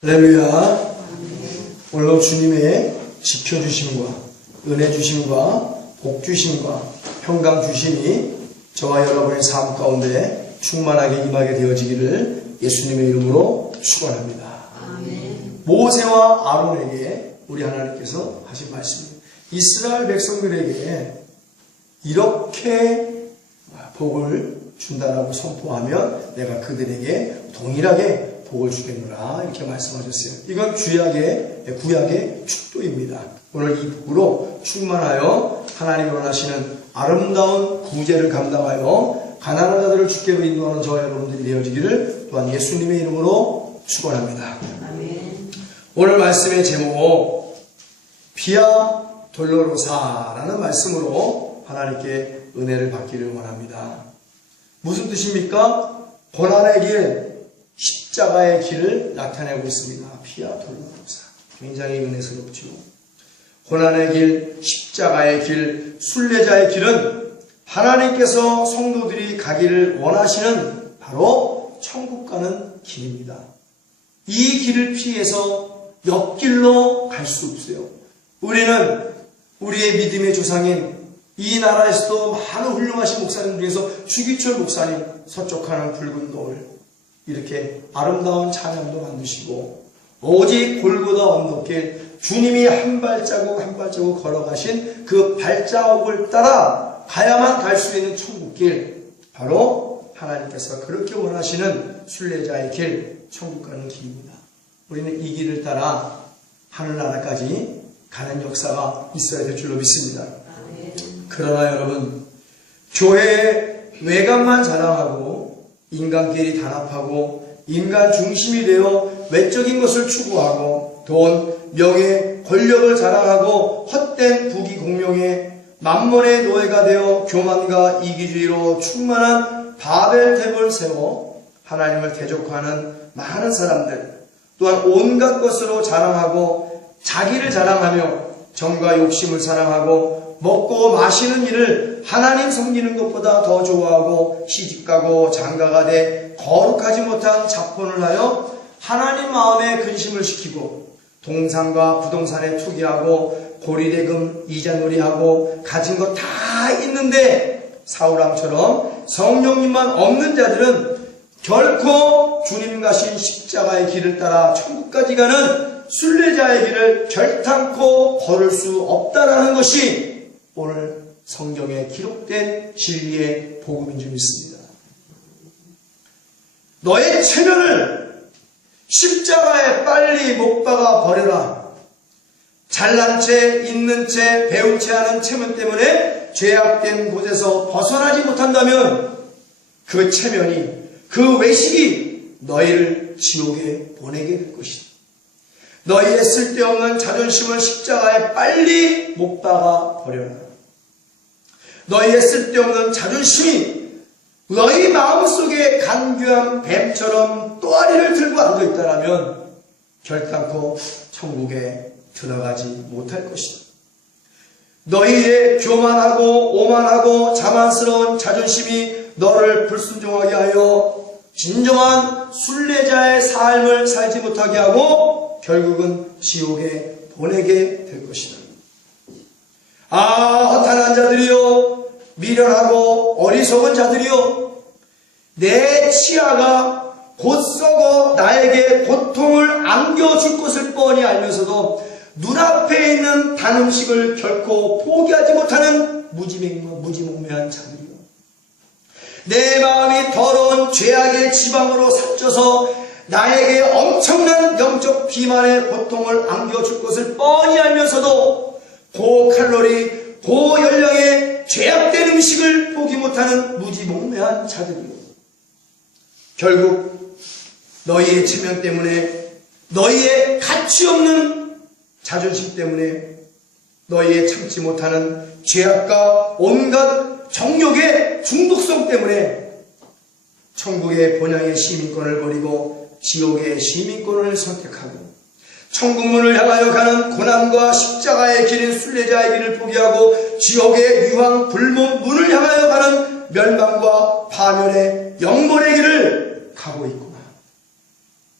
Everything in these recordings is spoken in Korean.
할렐루야. 오늘도 주님의 지켜주심과 은혜 주심과 복 주심과 평강 주심이 저와 여러분의 삶 가운데 충만하게 임하게 되어지기를 예수님의 이름으로 축원합니다. 모세와 아론에게 우리 하나님께서 하신 말씀입니다. 이스라엘 백성들에게 이렇게 복을 준다라고 선포하면 내가 그들에게 동일하게 복을 주겠노라 이렇게 말씀하셨어요. 이건 구약의 축도입니다. 오늘 이 복으로 충만하여 하나님이 원하시는 아름다운 구제를 감당하여 가난한 자들을 주께로 인도하는 저와 여러분들이 되어지기를 또한 예수님의 이름으로 축원합니다. 오늘 말씀의 제목 비아 돌로로사라는 말씀으로 하나님께 은혜를 받기를 원합니다. 무슨 뜻입니까? 고난의 길, 십자가의 길을 나타내고 있습니다. 비아 돌로로사. 굉장히 은혜스럽죠. 고난의 길, 십자가의 길, 순례자의 길은 하나님께서 성도들이 가기를 원하시는 바로 천국 가는 길입니다. 이 길을 피해서 옆길로 갈 수 없어요. 우리는 우리의 믿음의 조상인 이 나라에서도 많은 훌륭하신 목사님 중에서 주기철 목사님 서쪽하는 붉은 노을 이렇게 아름다운 찬양도 만드시고 오직 골고다 언덕길 주님이 한 발자국 한 발자국 걸어가신 그 발자국을 따라 가야만 갈 수 있는 천국길 바로 하나님께서 그렇게 원하시는 순례자의 길 천국 가는 길입니다. 우리는 이 길을 따라 하늘나라까지 가는 역사가 있어야 될 줄로 믿습니다. 그러나 여러분 교회의 외관만 자랑하고 인간끼리 단합하고 인간 중심이 되어 외적인 것을 추구하고 돈, 명예, 권력을 자랑하고 헛된 부귀공명에 만몬의 노예가 되어 교만과 이기주의로 충만한 바벨탑을 세워 하나님을 대적하는 많은 사람들 또한 온갖 것으로 자랑하고 자기를 자랑하며 정과 욕심을 사랑하고 먹고 마시는 일을 하나님 섬기는 것보다 더 좋아하고 시집가고 장가가 돼 거룩하지 못한 자본을 하여 하나님 마음에 근심을 시키고 동산과 부동산에 투기하고 고리대금 이자놀이하고 가진 거 다 있는데 사울왕처럼 성령님만 없는 자들은 결코 주님 가신 십자가의 길을 따라 천국까지 가는 순례자의 길을 결탄코 걸을 수 없다라는 것이 오늘 성경에 기록된 진리의 복음인 줄 믿습니다. 너의 체면을 십자가에 빨리 못 박아 버려라. 잘난 채, 있는 채, 배운 채 하는 체면 때문에 죄악된 곳에서 벗어나지 못한다면 그 체면이, 그 외식이 너희를 지옥에 보내게 될 것이다. 너희의 쓸데없는 자존심을 십자가에 빨리 못 박아 버려라. 너희의 쓸데없는 자존심이 너희 마음속에 간교한 뱀처럼 또아리를 들고 앉아있다면 결단코 천국에 들어가지 못할 것이다. 너희의 교만하고 오만하고 자만스러운 자존심이 너를 불순종하게 하여 진정한 순례자의 삶을 살지 못하게 하고 결국은 지옥에 보내게 될 것이다. 아, 허탄한 자들이여, 미련하고 어리석은 자들이여, 내 치아가 곧 썩어 나에게 고통을 안겨줄 것을 뻔히 알면서도 눈앞에 있는 단 음식을 결코 포기하지 못하는 무지몽매한 자들이여, 내 마음이 더러운 죄악의 지방으로 삭혀서 나에게 엄청난 영적 비만의 고통을 안겨줄 것을 뻔히 알면서도 고칼로리, 고열량의 죄악된 음식을 포기 못하는 무지몽매한 자들이요. 결국 너희의 체면 때문에, 너희의 가치없는 자존심 때문에, 너희의 참지 못하는 죄악과 온갖 정욕의 중독성 때문에 천국의 본향의 시민권을 버리고 지옥의 시민권을 선택하고 천국문을 향하여 가는 고난과 십자가의 길인 순례자의 길을 포기하고 지옥의 유황 불문 문을 향하여 가는 멸망과 파멸의 영벌의 길을 가고 있구나.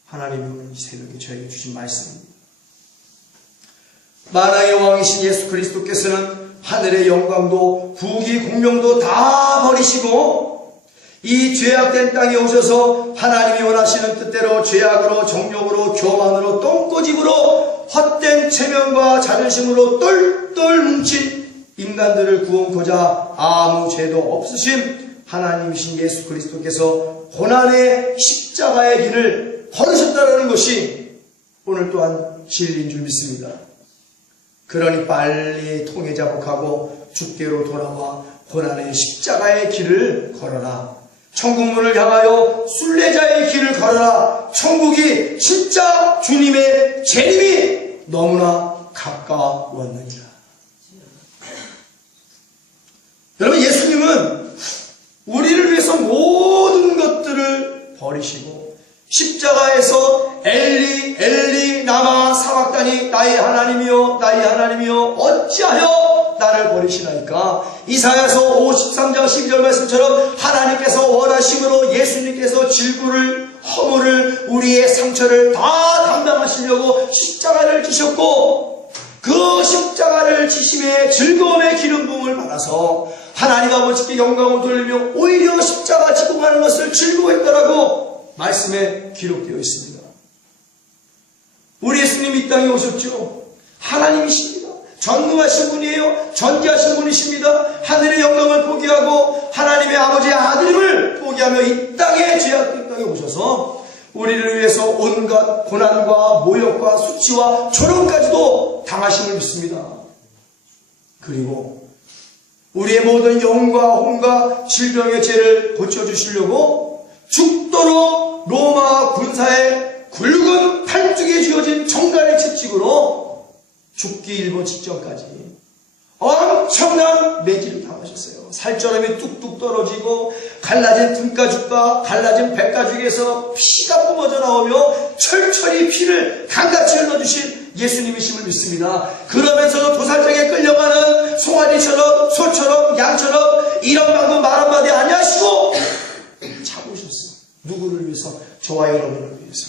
하나님이 오늘 이 새벽에 저에게 주신 말씀입니다. 만왕의 왕이신 예수 그리스도께서는 하늘의 영광도 부귀 공명도 다 버리시고 이 죄악된 땅에 오셔서 하나님이 원하시는 뜻대로 죄악으로 정욕으로 교만으로 똥꼬집으로 헛된 체면과 자존심으로 똘똘 뭉친 인간들을 구원코자 아무 죄도 없으신 하나님이신 예수 그리스도께서 고난의 십자가의 길을 걸으셨다는 것이 오늘 또한 진리인 줄 믿습니다. 그러니 빨리 통해자복하고 주께로 돌아와 고난의 십자가의 길을 걸어라. 천국문을 향하여 순례자의 길을 걸어라. 천국이 진짜 주님의 재림이 너무나 가까웠느니라. 여러분, 예수님은 우리를 위해서 모든 것들을 버리시고 십자가에서 엘리 엘리 나마 사박다니 나의 하나님이여 나의 하나님이여 어찌하여 나를 버리시나이까. 이사야서 53장 12절 말씀처럼 하나님께서 원하심으로 예수님께서 질구를 허물을 우리의 상처를 다 담당하시려고 십자가를 지셨고 그 십자가를 지심에 즐거움의 기름 부음을 받아서 하나님 아버지께 영광을 돌리며 오히려 십자가 지고 가는 것을 즐거워했다라고 말씀에 기록되어 있습니다. 우리 예수님 이 땅에 오셨죠. 하나님이십니다. 전능하신 분이에요. 전지하신 분이십니다. 하늘의 영광을 포기하고 하나님의 아버지의 아들임을 포기하며 이 땅에 죄악된 땅에 오셔서 우리를 위해서 온갖 고난과 모욕과 수치와 조롱까지도 당하심을 믿습니다. 그리고 우리의 모든 영과 혼과 질병의 죄를 고쳐주시려고 죽도록 로마 군사의 굵은 팔뚝에 쥐어진 정갈의 채찍으로 죽기 일보 직전까지 엄청난 매질을 당하셨어요. 살점이 뚝뚝 떨어지고 갈라진 등가죽과 갈라진 배가죽에서 피가 뿜어져 나오며 철철이 피를 강같이 흘러주신 예수님이심을 믿습니다. 그러면서도 도살장에 끌려가는 송아지처럼 소처럼 양처럼 이런 방법 말 한마디 안 하시고 참으셨어요. 누구를 위해서? 저와 여러분을 위해서.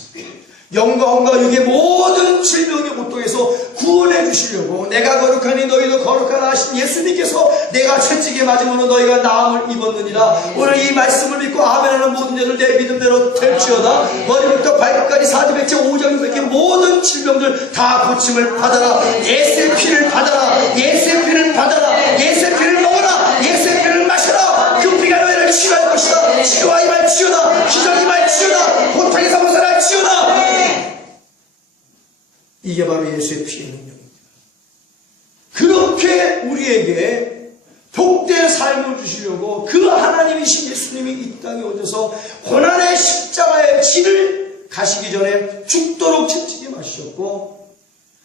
영광과 육의 모든 질병의 고통에서 구원해 주시려고 내가 거룩하니 너희도 거룩하라 하신 예수님께서 내가 채찍에 맞으면 너희가 나음을 입었느니라. 오늘 이 말씀을 믿고 아멘하는 모든 자들 내 믿음대로 될지어다. 머리부터 발끝까지 400제 5장의 모든 질병들 다 고침을 받아라. 예수의 피를 받아라. 예수의 피를 받아라. 예수의 피를 먹어라. 예수의 피를 마셔라. 그 피가 너희를 치유할 것이다. 치유와 이말 치유다. 기적이 말 치유다. 고통에서 벗어날 치유다. 이게 바로 예수의 피의 능력입니다. 그렇게 우리에게 복된 삶을 주시려고 그 하나님이신 예수님이 이 땅에 오셔서 고난의 십자가의 길을 가시기 전에 죽도록 채찍에 맞으셨고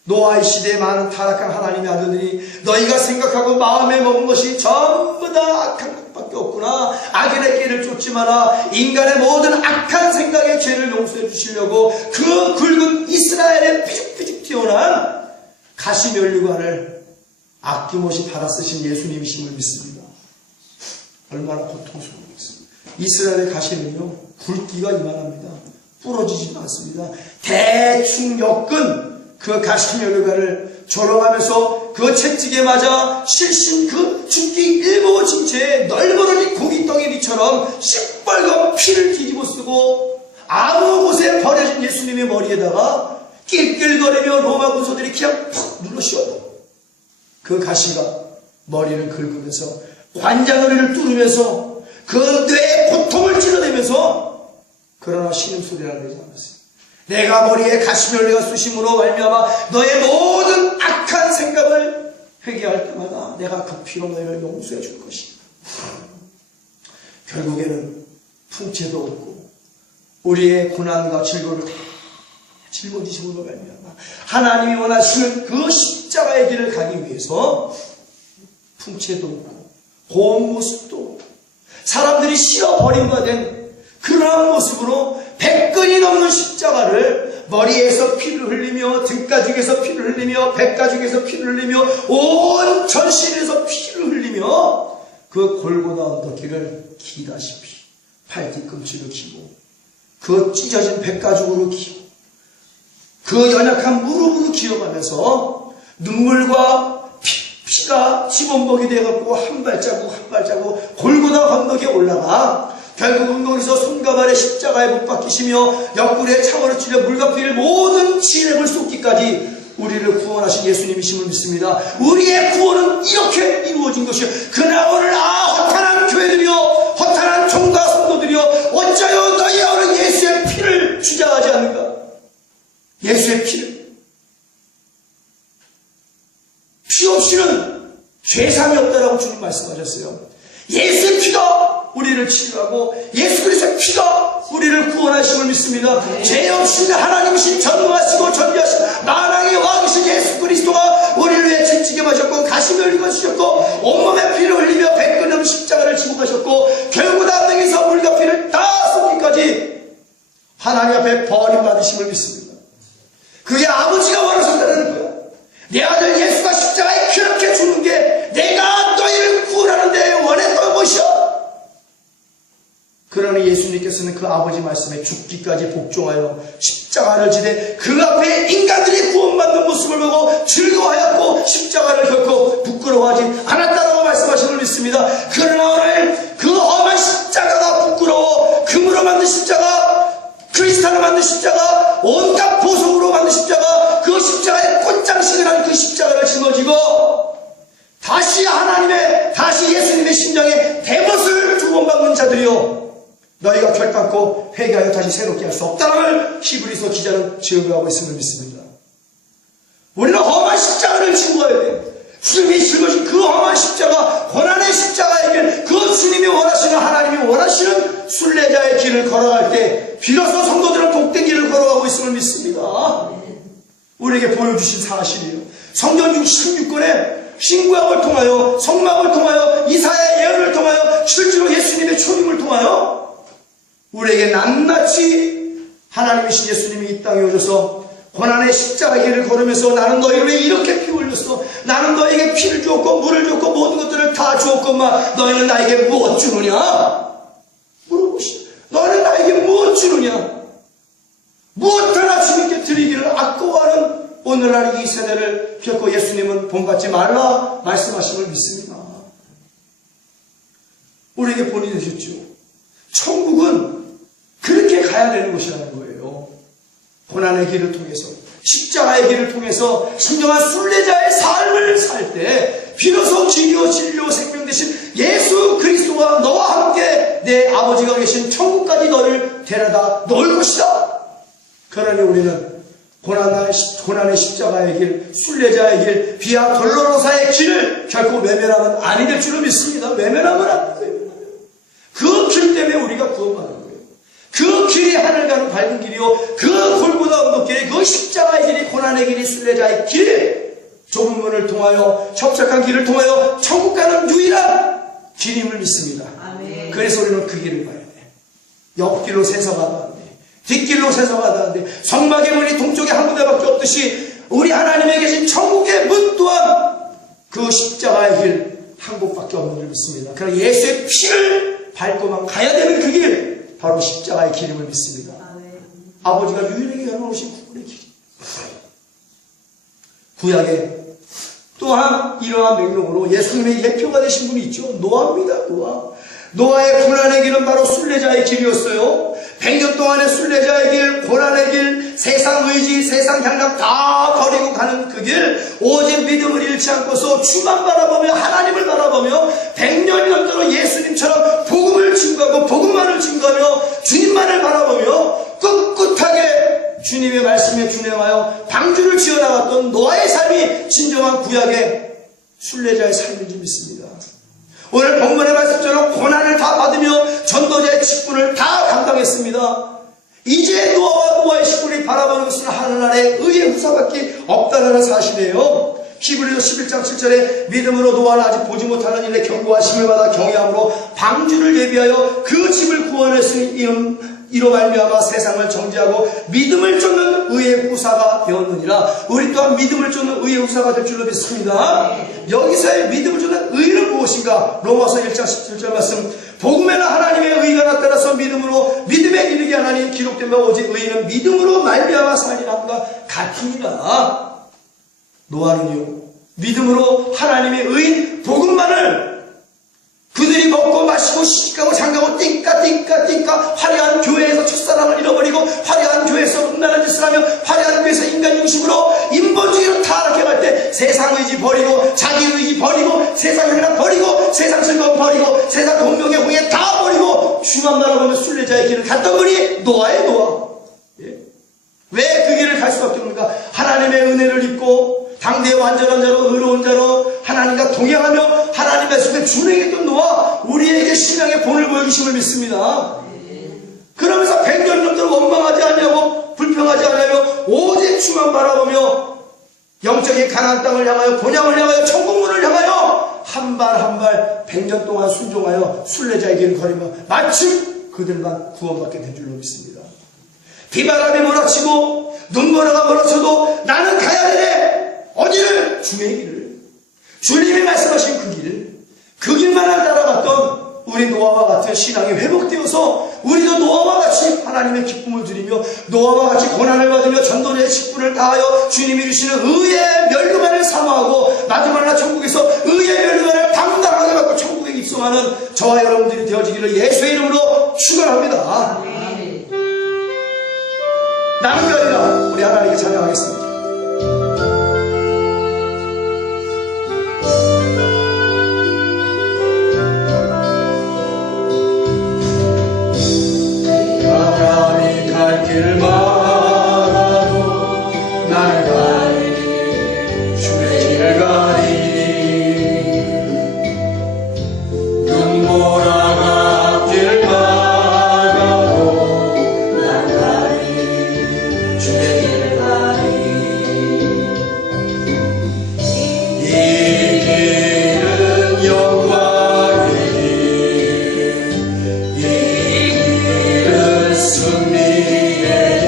노아의 시대에 많은 타락한 하나님의 아들들이 너희가 생각하고 마음에 먹은 것이 전부 다 악한 것밖에 없구나. 악인의 길을 쫓지 마라. 인간의 모든 악한 생각의 죄를 용서해 주시려고 그 굵은 이스라엘의 삐죽삐죽 튀어나온 가시면류관을 아낌없이 받아 쓰신 예수님이심을 믿습니다. 얼마나 고통스러우겠습니까. 이스라엘의 가시는요 굵기가 이만합니다. 부러지지도 않습니다. 대충 엮은 그 가시면류관을 조롱하면서 그 채찍에 맞아 실신 그 죽기 일보 징체에 널브러진 고기 덩이리처럼 시뻘건 피를 뒤집어 쓰고 아무 곳에 버려진 예수님의 머리에다가 낄낄거리며 로마 군소들이 그냥 팍 눌러 씌워도 그 가시가 머리를 긁으면서 관자놀이를 뚫으면서 그 뇌에 고통을 찔러내면서 그러나 신음소리를 내지 않았어요. 내가 머리에 가시면류가 쑤심으로 말미암아 너의 모든 악한 생각을 회개할 때마다 내가 그 피로 너희를 용서해 줄 것이다. 결국에는 풍채도 없고 우리의 고난과 질고를 다 짊어지심으로 말미암아 하나님이 원하시는 그 십자가의 길을 가기 위해서 풍채도 없고 고운 모습도 없고 사람들이 실어버린 바 된 그러한 모습으로 100근이 넘는 십자가를 머리에서 피를 흘리며 등가죽에서 피를 흘리며 배가죽에서 피를 흘리며 온 전신에서 피를 흘리며 그 골고다 언덕길을 기다시피 팔 뒤꿈치로 기고 그 찢어진 배가죽으로 기고 그 연약한 무릎으로 기어가면서 눈물과 피가 지범벅이 되어갖고 한 발자국 한 발자국 골고다 언덕에 올라가 결국은 거기서 손과 발에 십자가에 못 박히시며 옆구리에 창으로 찔려 물과 피를 모든 진액을 쏟기까지 우리를 구원하신 예수님이심을 믿습니다. 우리의 구원은 이렇게 이루어진 것이요. 그러나 오늘 허탄한 교회들이여, 허탄한 종과 성도들이여, 어쩌여 너희가 오늘 예수의 피를 주장하지 않는가? 예수의 피를. 피 없이는 죄상이 없다라고 주님 말씀하셨어요. 예수의 피가 우리를 치유하고 예수 그리스도의 피가 우리를 구원하심을 믿습니다. 죄 없이 하나님이신 전능하시고 전지하신 만왕의 왕이신 예수 그리스도가 우리를 위해 채찍에 마셨고 가시며 흘리셨고 온몸에 피를 흘리며 백근염 십자가를 지고 가셨고 결국 담당에서 물과 피를 다 쏟기까지 하나님 앞에 버림받으심을 믿습니다. 그게 아버지가 원하셨다는 거야. 내 아들 예수가 십자가에 그렇게 죽는 게 내가 너희를 구원하는데 원했던 것이야. 그러니 예수님께서는 그 아버지 말씀에 죽기까지 복종하여 십자가를 지되 그 앞에 인간들이 구원받는 모습을 보고 즐거워하였고 십자가를 결코 부끄러워하지 않았다고 말씀하심을 믿습니다. 그러나 오늘 그 험한 십자가가 부끄러워 금으로 만든 십자가, 크리스탈로 만든 십자가, 온갖 보석으로 만든 십자가, 그 십자가에 꽃장식을 한 그 십자가를 짊어지고 다시 다시 예수님의 심장에 대못을 구원받는 자들이요, 너희가 결단코 회개하여 다시 새롭게 할 수 없다는 걸 히브리서 기자는 증거하고 있음을 믿습니다. 우리는 험한 십자가를 지고 가야 돼요. 주님이 짊어진 그 험한 십자가, 고난의 십자가의 길, 그 주님이 원하시는, 하나님이 원하시는 순례자의 길을 걸어갈 때 비로소 성도들은 복된 길을 걸어가고 있음을 믿습니다. 우리에게 보여주신 사실이에요. 성경 16권에 신구약을 통하여, 성막을 통하여, 이사야의 예언을 통하여, 실제로 예수님의 초림을 통하여 우리에게 낱낱이 하나님이신 예수님이 이 땅에 오셔서 고난의 십자가의 길을 걸으면서 나는 너희를 왜 이렇게 피 흘렸어? 나는 너에게 피를 주었고 물을 주었고 모든 것들을 다 주었건만 너희는 나에게 무엇 주느냐? 물어보시오. 너는 나에게 무엇 주느냐? 무엇 하나 주님께 드리기를 아까워하는 오늘날 이 세대를 결코 예수님은 본받지 말라 말씀하심을 믿습니다. 우리에게 본이 되셨죠. 천국은 그렇게 가야 되는 것이라는 거예요. 고난의 길을 통해서, 십자가의 길을 통해서 신령한 순례자의 삶을 살 때 비로소 길이요 진리요 생명 되신 예수 그리스도가 너와 함께 내 아버지가 계신 천국까지 너를 데려다 놓을 것이다. 그러니 우리는 고난의 십자가의 길, 순례자의 길, 비아 돌로로사의 길을 결코 외면하면 아니 될 줄로 믿습니다. 외면하면 안 돼요. 그 길 때문에 우리가 구원받는 거예요. 그 길이 하늘 가는 밝은 길이요, 그 골고다 언덕길이, 그 십자가의 길이, 고난의 길이, 순례자의 길, 좁은 문을 통하여, 협착한 길을 통하여 천국 가는 유일한 길임을 믿습니다. 아멘. 그래서 우리는 그 길을 가야 돼. 옆길로 새서가도 안 돼. 뒷길로 새서가도 안 돼. 성막의 문이 동쪽에 한 군데밖에 없듯이 우리 하나님에 계신 천국의 문 또한 그 십자가의 길 한 곳밖에 없는 줄 믿습니다. 그러나 예수의 피를 밟고만 가야 되는 그 길, 바로 십자가의 길임을 믿습니다. 아버지가 유일하게 해놓으신 구원의 길. 구약에 또한 이러한 명령으로 예수님의 예표가 되신 분이 있죠. 노아입니다. 노아의 고난의 길은 바로 순례자의 길이었어요. 100년 동안의 순례자의 길, 고난의 길, 세상 의지, 세상 향락 다 버리고 가는 그 길, 오직 믿음을 잃지 않고서 주만 바라보며 하나님을 바라보며 100년이 넘도록 예수님처럼 복음을 증거하고 복음만을 증거하며 주님만을 바라보며 꿋꿋하게 주님의 말씀에 준행하여 방주를 지어나갔던 노아의 삶이 진정한 구약의 순례자의 삶인지 믿습니다. 오늘 본문의 말씀처럼 고난을 다 받으며 전도자의 직분을 다 감당했습니다. 이제 노아의 직분이 바라보는 것은 하늘나라의 의의 후사밖에 없다는 사실이에요. 히브리서 11장 7절에 믿음으로 노아는 아직 보지 못하는 일에 경고하심을 받아 경외함으로 방주를 예비하여 그 집을 구원했으니 이로 말미암아 세상을 정죄하고 믿음을 쫓는 의의 후사가 되었느니라. 우리 또한 믿음을 쫓는 의의 후사가 될 줄로 믿습니다. 여기서의 믿음을 쫓는 의는 무엇인가? 로마서 1장 17절 말씀, 복음에는 하나님의 의가 나타나서 믿음에 이르게 하나니 기록된 바 오직 의인은 믿음으로 말미암아 살리라 함과 같으니라. 노아는요, 믿음으로 하나님의 의인 복음만을 그들이 먹고 마시고 시집가고 장가고 띵까 화려한 교회에서 첫사랑을 잃어버리고 화려한 교회에서 음란한 짓을 하며 화려한 교회에서 인간 중심으로 인본주의로 타락해갈 때 세상 의지 버리고 자기 의지 버리고 세상 생각 버리고 세상 즐거움 버리고 세상 동명의 홍해 다 버리고 주만 바라보며 순례자의 길을 갔던 분이 노아예요. 노아. 왜 그 길을 갈 수밖에 없는가? 하나님의 은혜를 입고 당대의 완전한 자로 의로운 자로 하나님과 동행하며 하나님의 속에 준행했던 노아, 우리에게 신앙의 본을 보여주심을 믿습니다. 그러면서 100년 넘도록 원망하지 않냐고 불평하지 않으며 오직 주만 바라보며 영적인 가나안 땅을 향하여 본향을 향하여 천국문을 향하여 한 발 한 발 100년 동안 순종하여 순례자의 길을 걸으며 마침 그들만 구원받게 된 줄로 믿습니다. 비바람이 몰아치고 눈보라가 몰아쳐도 나는 가야 되네. 어디를? 주의 길을. 주님이 말씀하신 그 길만을 따라갔던 우리 노아와 같은 신앙이 회복되어서 우리도 노아와 같이 하나님의 기쁨을 드리며 노아와 같이 고난을 받으며 전도의 직분을 다하여 주님이 주시는 의의 멸류관을 사모하고 마지막 날 천국에서 의의 멸류관을 당당하게 받고 천국에 입성하는 저와 여러분들이 되어지기를 예수의 이름으로 축원합니다. 나는 별이라 우리 하나님께 찬양하겠습니다. 바람이 갈 길 막아도 나를 가리 주의 길을 가리 눈보라가 앞길 막아도 나를 가리 주의 길을 가리 이 길은 영광의 길 승리의 길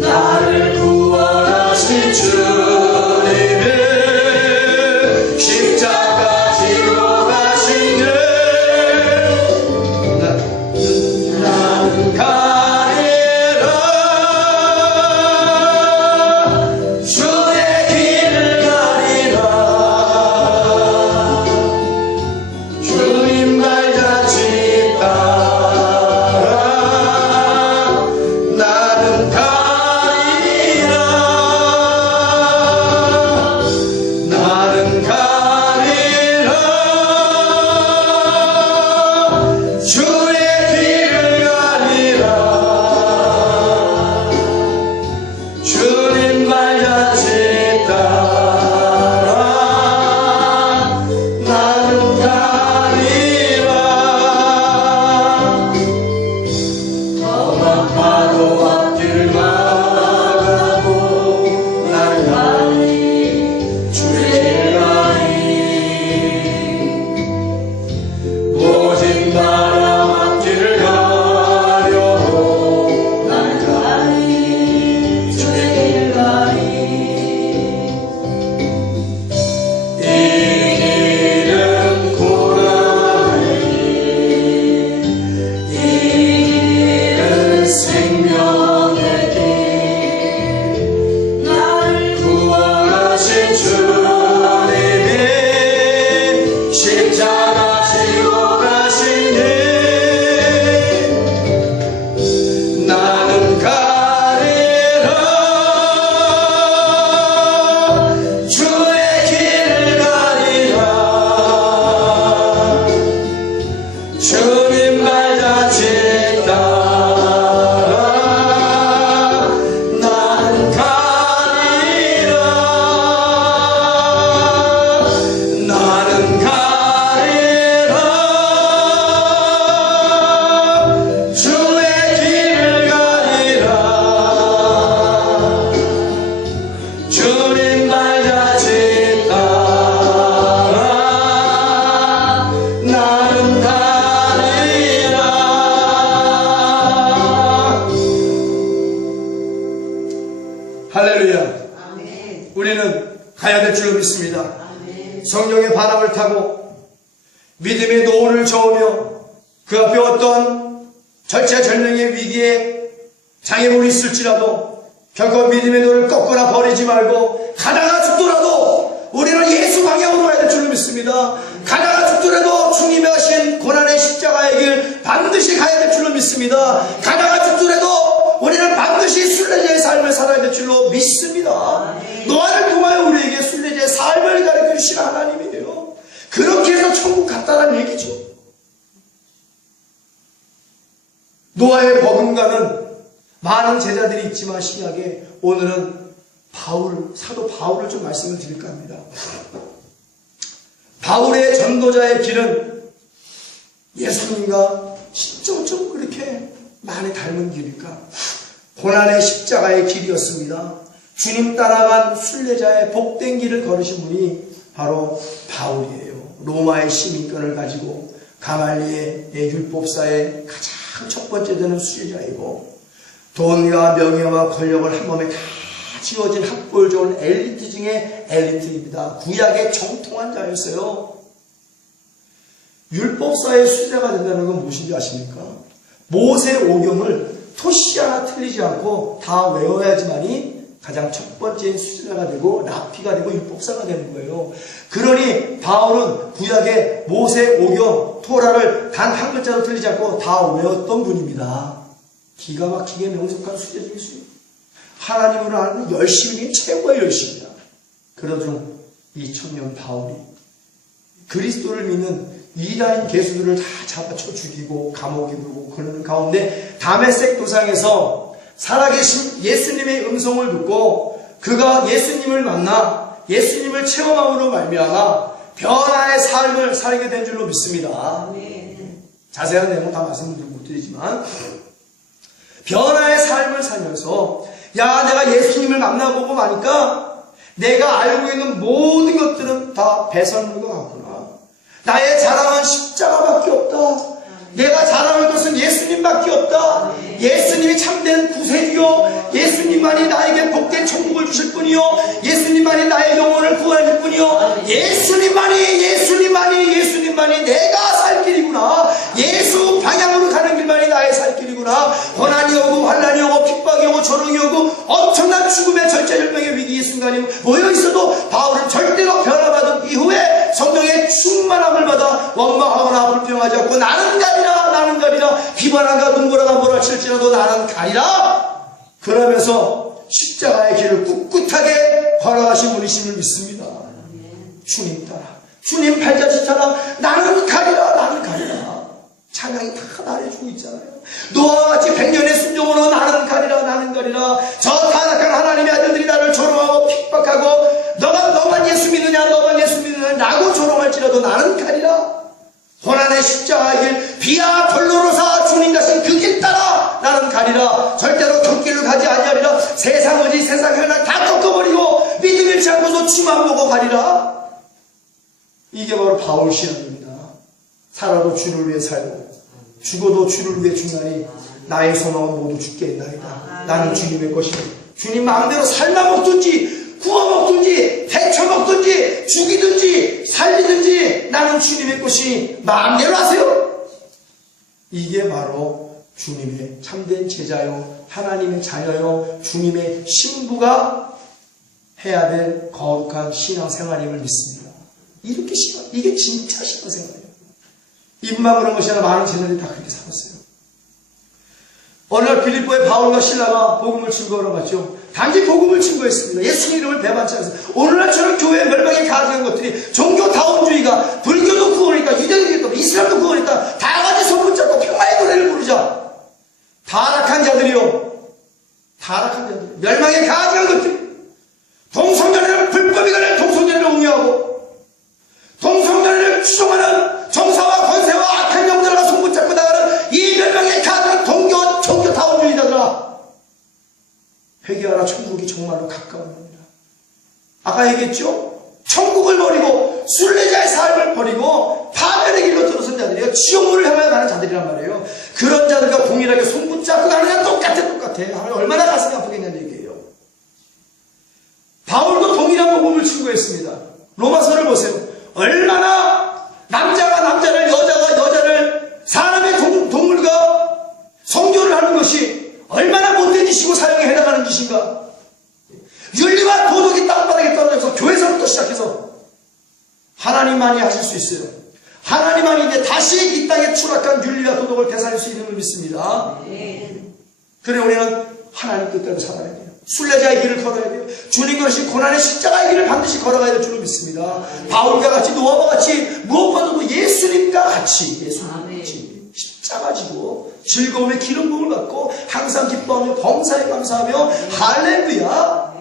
나를 구원하신 주님의 십자가 지고 가신 길 나는 가리라 주의 길을 가리라 주님 발자취 따라 나는 가리라 주의 길을 가리라 주님 발자취 따라 나는 가리라 험한 파도 앞길 막아도 나를 가리 주의 길 가리 모진 바람 앞길을 가려도 나를 가리 주의 길 가리 이 길은 고난의 길 이 길은 생명의 길 나를 구원하신 주님이 십자가 지고 가신 길 나는 가리라 주의 길을 가리라 주님 발자취 따라 나는 가리라 나는 가리라 주의 길을 가리라 주님 발자취 따라 나는 가리라 할렐루야. 우리는 가야 될 줄로 믿습니다. 성령의 바람을 타고 믿음의 노를 저으며 그 앞에 어떤 절체절명의 위기에 장애물이 있을지라도 결코 믿음의 노를 꺾거나 버리지 말고 가다가 죽더라도 우리는 예수 방향으로 가야 될 줄로 믿습니다. 가다가 죽더라도 주님이 하신 고난의 십자가의 길 반드시 가야 될 줄로 믿습니다. 가다가 죽더라도 우리는 반드시 순례자의 삶을 살아야 될 줄로 믿습니다. 노아를 통하여 우리에게 순례자의 삶을 가르쳐 주신 하나님이에요. 그렇게 해서 천국 갔다는 얘기죠. 노아의 버금가는 많은 제자들이 있지만 신약에 오늘은 사도 바울을 좀 말씀을 드릴까 합니다. 바울의 전도자의 길은 예수님과 진짜 좀 그렇게 많이 닮은 길일까? 고난의 십자가의 길이었습니다. 주님 따라간 순례자의 복된 길을 걸으신 분이 바로 바울이에요. 로마의 시민권을 가지고 가말리의 율법사의 가장 첫 번째 되는 순례자이고 돈과 명예와 권력을 한 몸에 다 지어진 학벌 좋은 엘리트 중에 엘리트입니다. 구약의 정통한 자였어요. 율법사의 순례가 된다는 건 무엇인지 아십니까? 모세 오경을 토시 하나 틀리지 않고 다 외워야지만이 가장 첫 번째 순례가 되고 랍피가 되고 율법사가 되는 거예요. 그러니 바울은 구약의 모세 오경 토라를 단 한 글자도 틀리지 않고 다 외웠던 분입니다. 기가 막히게 명석한 수제 중에 수제. 하나님으로 아는 열심이 최고의 열심이다. 그러중 이 청년 바울이 그리스도를 믿는 이라인 개수들을 다 잡아쳐 죽이고 감옥에 두고 그러는 가운데 다메섹 도상에서 살아계신 예수님의 음성을 듣고 그가 예수님을 만나 예수님을 체험함으로 말미암아 변화의 삶을 살게 된 줄로 믿습니다. 자세한 내용은 다 말씀을 못 드리지만 변화의 삶을 살면서 내가 예수님을 만나보고 나니까 내가 알고 있는 모든 것들은 다 배설물 것 같구나. 나의 자랑은 십자가밖에 없다. 내가 자랑할 것은 예수님밖에 없다. 예수님이 참된 구세주요. 예수님만이 나에게 복된 천국을 주실 분이요. 예수님만이 나의 영혼을 구하실 분이요. 예수님만이 내가 살 길이구나. 예수 방향으로 가는 길만이 나의 살 길이구나. 고난이 오고 환난이 오고 핍박이 오고 조롱이 오고 엄청난 죽음의 절체절명의 위기의 순간이 모여 있어도 바울은 절대로 변화받은 이후에 성령의 충만함을 받아 원망하거나 불평하지 않고 나는 가리라 비바람과 눈보라가 몰아칠지라도 나는 가리라. 그러면서 십자가의 길을 꿋꿋하게 걸어가신 분이심을 믿습니다. 주님 따라 주님 발자취 따라 나는 가리라. 찬양이 다 말해주고 있잖아요. 노아와 같이 100년의 순종으로 나는 가리라. 저 타락한 하나님의 아들들이 나를 조롱하고 핍박하고 너만 예수 믿느냐 라고 조롱할지라도 나는 가리라. 고난의 십자가의 길 비아 돌로로사 주님 가신 그 길 따라 나는 가리라. 절대로 곁길로 가지 아니하리라. 세상 의지 세상 혈락 다 꺾어버리고 믿음 잃지 않고서 주만 보고 가리라. 이게 바로 바울 신앙입니다. 살아도 주를 위해 살고 죽어도 주를 위해 죽나니 나의 소망은 모두 죽게 있나이다. 나는 주님의 것이니 주님 마음대로 삶아 먹든지 구워 먹든지 데쳐 먹든지 죽이든지 살리든지 나는 주님의 것이 마음대로 하세요. 이게 바로 주님의 참된 제자요 하나님의 자녀요 주님의 신부가 해야 될 거룩한 신앙생활임을 믿습니다. 이게 진짜 신앙생활이에요. 입만 그런 것이 아니라 많은 제자들이 다 그렇게 살았어요. 어느 날 빌립보에 바울과 실라가 복음을 증거하러 갔죠. 단지 복음을 증거했습니다. 예수님 이름을 배반치 않았어요. 오늘날처럼 교회 멸망에 가득한 것들이 종교다원주의가 불교도 구원이니까 유대교도 이슬람도 구원이니까 다 같이 손 붙잡고 평화의 노래를 부르자. 타락한 자들이요. 멸망에 가득한 것들이 동성전에는 불법이거나 동성전을 옹호하고 동성전을 추종하는 정사와 권세와 악한 영들과 손붙잡고 나가는 이 멸망에 가득한 종교다원주의자들아, 회개하라. 천국이 정말로 가까운 겁니다. 아까 얘기했죠? 천국을 버리고 순례자의 삶을 버리고 파멸의 길로 들어선 자들이요, 지옥문을 향하여 가는 자들이란 말이에요. 그런 자들과 동일하게 손붙잡고 가는 건 똑같아. 얼마나 가슴이 아프겠냐는 얘기예요. 바울도 동일한 복음을 추구했습니다. 로마서를 보세요. 얼마나 남자가 남자를 무엇인가? 윤리와 도덕이 땅바닥에 떨어져서 교회에서부터 시작해서 하나님만이 하실 수 있어요. 하나님만이 이제 다시 이 땅에 추락한 윤리와 도덕을 되살릴 수 있는 걸 믿습니다. 그래 우리는 하나님 뜻대로 살아야 돼요. 순례자의 길을 걸어야 돼요. 주님 것이 고난의 십자가의 길을 반드시 걸어가야 될 줄로 믿습니다. 바울과 같이 노아와 같이 무엇보다도 예수님과 같이 십자가 지고 즐거움의 기름부음을 받고 항상 기뻐하며 범사에 감사하며 할렐루야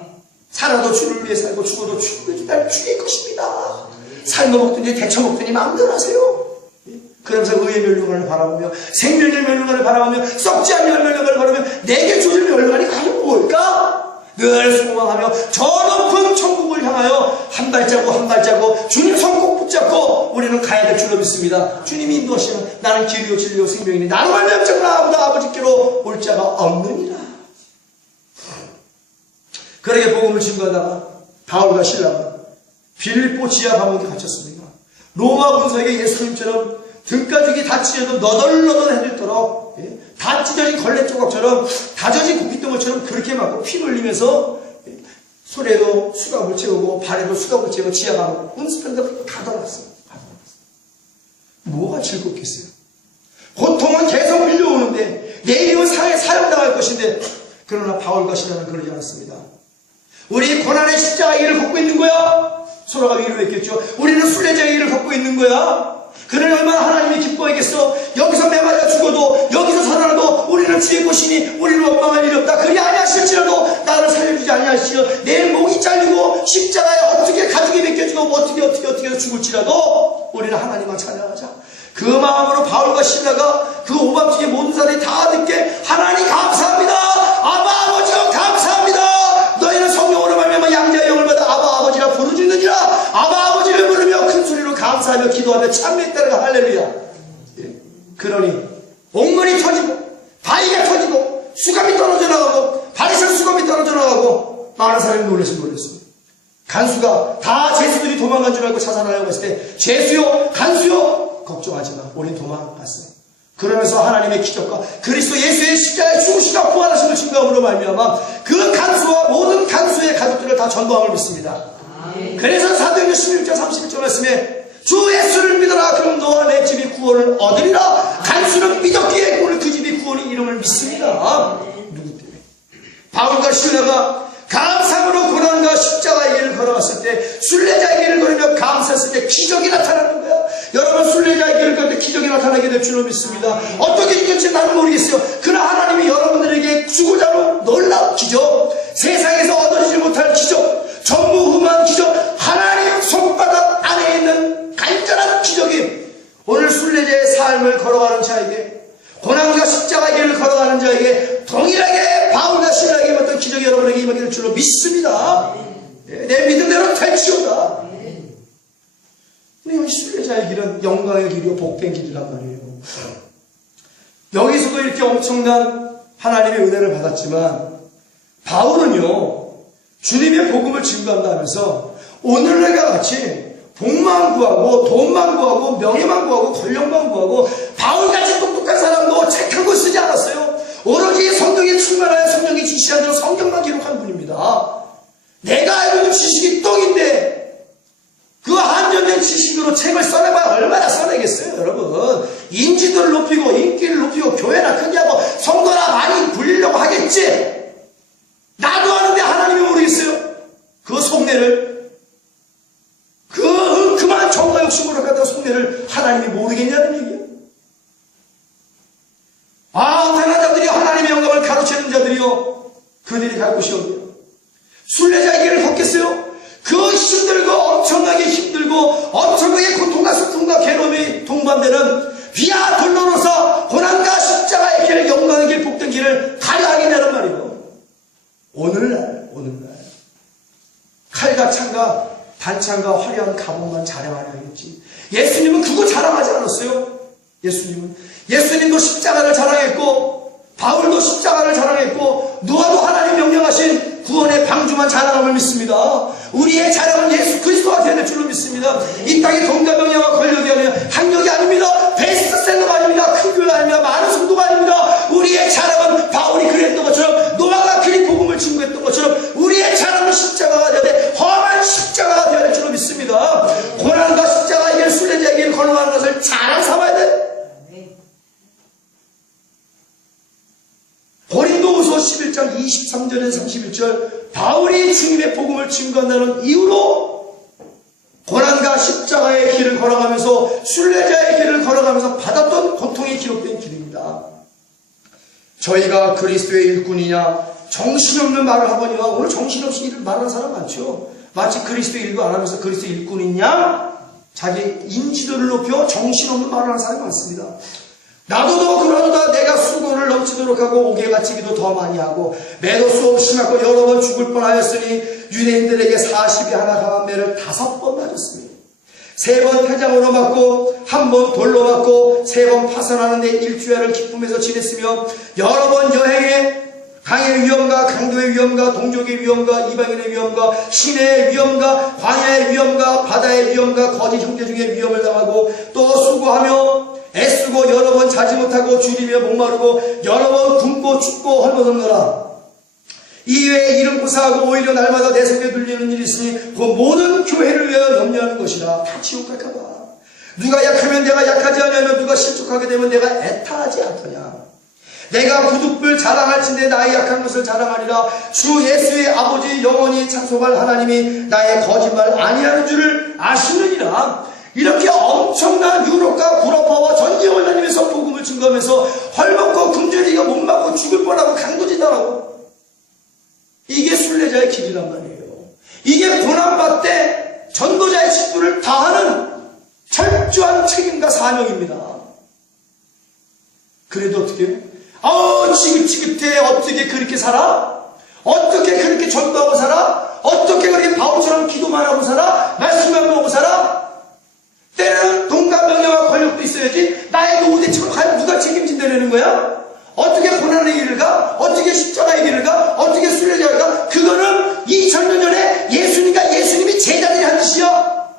살아도 주를 위해 살고 죽어도 주를 위해 주의 것입니다. 삶을 먹든지 데쳐 먹든지 마음대로 하세요. 그러면서 의의 멸류관을 바라보며 생명의 멸류관을 바라보며 썩지 않는 멸류관을 바라보며 내게 주실 멸류관이 과연 뭘까? 늘 소망하며 저 높은 천국을 향하여 한 발자국 한 발자국 주님 손꼭 붙잡고 우리는 가야 될 줄로 믿습니다. 주님이 인도하시면 나는 길이요 진리요 생명이니 나로 말미암아 아무도 아버지께로 올 자가 없느니라. 그러게 복음을 증거하다가 바울과 실라가 빌립보 지하 감옥에 갇혔습니다. 로마 군사에게 예수님처럼 등가죽이 다 찢어도 너덜너덜해질도록 다 찢어진 걸레 조각처럼 다져진 고깃덩어리처럼 그렇게 맞고 피 흘리면서 손에도 수갑을 채우고 발에도 수갑을 채우고 지하 감옥 운수편도 가둬놨어요. 뭐가 즐겁겠어요? 고통은 계속 밀려오는데 내일은 상에 사형당할 것인데 그러나 바울과 실라는 그러지 않았습니다. 우리 고난의 십자가의 길을 걷고 있는 거야. 소라가 위로했겠죠. 우리는 순례자의 길을 걷고 있는 거야. 그는 얼마나 하나님이 기뻐하겠어. 여기서 매맞아 죽어도 여기서 살아나도 우리는 주의 것이니 우리는 원망할 일이 없다. 그리 아니하실지라도 나를 살려주지 아니하시어 내 목이 잘리고 십자가에 어떻게 가죽이 벗겨지고 뭐 어떻게 해서 죽을지라도 우리는 하나님만 찬양하자. 그 마음으로 바울과 실라가 그 오밤중에 모든 사람이 다 듣게 하나님 감사합니다. 아바 아버지여 감사합니다. 너희는 성령으로 말미암아 양자의 영을 받아 아바 아버지라 부르짖느니라. 아바 아버지를 부르며 큰 소리로 감사하며 기도하며 찬미했다가 할렐루야. 그러니 옥문이 터지고 바위가 터지고 수갑이 떨어져 나가고 바리새인 수갑이 떨어져 나가고 많은 사람이 놀랐습니다. 간수가 다 제수들이 도망간 줄 알고 자살하려고 했을 때 제수요 간수요 걱정하지 마. 우린 도망갔어요. 그러면서 하나님의 기적과 그리스도 예수의 십자가의 죽으시고 부활하심을 증거함으로 말미암아 그 간수와 모든 간수의 가족들을 다 전도함을 믿습니다. 그래서 사도행전 11장 31절 말씀에 주 예수를 믿어라 그럼 너와 내 집이 구원을 얻으리라. 간수는 믿었기에 오늘 그 집이 구원의 이름을 믿습니다. 누구 때문에? 바울과 실라가 감사함으로 고난과 십자가의 길을 걸어갔을 때 순례자의 길을 걸으며 감사했을 때 기적이 나타나는 거야. 여러분 순례자의 길을 걸을 때 기적이 나타나게 될 줄로 믿습니다. 어떻게 이겼지 나는 모르겠어요. 그러나 하나님이 여러분들에게 주고자 하는 놀라운 기적, 세상에서 얻어지지 못할 기적, 전무후무한 기적, 하나님 손바닥 안에 있는 간절한 기적이 오늘 순례자의 삶을 걸어가는 자에게 고난과 십자가의 길을 걸어가는 자에게 동일하게 바울과 실라에게 어떤 기적이 여러분에게 임하게 될 줄로 믿습니다. 내 믿음대로 될지어다. 이 순례자의 길은 영광의 길이요 복된 길이란 말이에요. 여기서도 이렇게 엄청난 하나님의 은혜를 받았지만 바울은요 주님의 복음을 증거한다 하면서 오늘날과 같이 복만 구하고 돈만 구하고 명예만 구하고 권력만 구하고 바울같이 똑똑한 사람도 책한 걸 쓰지 않았어요. 오로지 성경에 충만하여 성경이 지시한 대로 성경만 기록한 분입니다. 내가 알고 있는 지식이 똥인데 그 한정된 지식으로 책을 써내봐야 얼마나 써내겠어요. 여러분 인지도를 높이고 인기를 높이고 교회나 크게 하고 성도나 많이 굴리려고 하겠지. 나도 아는데 하나님이 모르겠어요. 그 속내를 그만 정과 욕심으로 갖다 속내를 하나님이 모르겠냐는 얘기예요. 어떤 자들이 하나님의 영광을 가로채는 자들이요 그들이 갈 곳이 어디요? 순례자의 길을 걷겠어요? 그 힘들고 엄청나게 힘들고 엄청나게 고통과 슬픔과 괴로움이 동반되는 비아 돌로로서 고난과 십자가의 길, 영광의 길, 복된 길을 가려 하겠냐는 말이에요. 오늘날 칼과 창과 단창과 화려한 갑옷만 자랑하려겠지. 예수님은 그거 자랑하지 않았어요. 예수님도 십자가를 자랑했고 바울도 십자가를 자랑했고 노아도 하나님 명령하신 구원의 방주만 자랑함을 믿습니다. 우리의 자랑은 예수 그리스도가 되는 줄로 믿습니다. 이 땅의 돈과 명예와 권력이 아니라 학력이 아닙니다. 베스트셀러가 아닙니다. 큰 교회가 아닙니다. 많은 성도가 아닙니다. 우리의 자랑은 바울이 그랬던 것처럼 노아가 그리 복음을 증거했던 11장 23절에서 31절 바울이 주님의 복음을 증거한다는 이유로 고난과 십자가의 길을 걸어가면서 순례자의 길을 걸어가면서 받았던 고통이 기록된 길입니다. 저희가 그리스도의 일꾼이냐 정신없는 말을 하거니와 오늘 정신없이 말하는 사람 많죠. 마치 그리스도 일도 안 하면서 그리스도 일꾼이냐 자기 인지도를 높여 정신없는 말을 하는 사람이 많습니다. 나도 더 그러다 내가 수고를 넘치도록 하고 옥에 갇히기도 더 많이 하고 매도 수없이 맞고 여러 번 죽을 뻔하였으니 유대인들에게 40이 하나 강한 매를 5번 맞았습니다. 3번 회장으로 맞고 1번 돌로 맞고 3번 파선하는데 일주일을 기쁨에서 지냈으며 여러 번 여행에 강의 위험과 강도의 위험과 동족의 위험과 이방인의 위험과 시내의 위험과 광야의 위험과 바다의 위험과 거짓 형제 중에 위험을 당하고 또 수고하며 애쓰고 여러 번 자지 못하고 줄이며 목마르고 여러 번 굶고 춥고 헐벗었노라. 이외에 이름 고사하고 오히려 날마다 내 속에 눌리는 일이 있으니 그 모든 교회를 위하여 염려하는 것이라. 다 지옥 갈까봐. 누가 약하면 내가 약하지 않으면 누가 실족하게 되면 내가 애타하지 않더냐. 내가 부득불 자랑할진대 나의 약한 것을 자랑하리라. 주 예수의 아버지 영원히 찬송할 하나님이 나의 거짓말 아니하는 줄을 아시느니라. 이렇게 엄청난 유럽과 구라파와 전쟁을 다니면서 복음을 증거하면서 헐벗고 굶주리고 목마르고 죽을 뻔하고 강도짓하라고. 이게 순례자의 길이란 말이에요. 이게 고난받되 전도자의 직분을 다하는 철저한 책임과 사명입니다. 그래도 어떻게? 지긋지긋해. 어떻게 그렇게 살아? 어떻게 그렇게 전도하고 살아? 어떻게 그렇게 바울처럼 기도만 하고 살아? 말씀만 보고 살아? 때로는 돈과 명예와 권력도 있어야지 나의 노후대책을 과연 누가 책임진다는 거야? 어떻게 고난의 길을 가? 어떻게 십자가의 길을 가? 어떻게 순례자를 가? 그거는 2000년 전에 예수님이 제자들이 한 짓이야.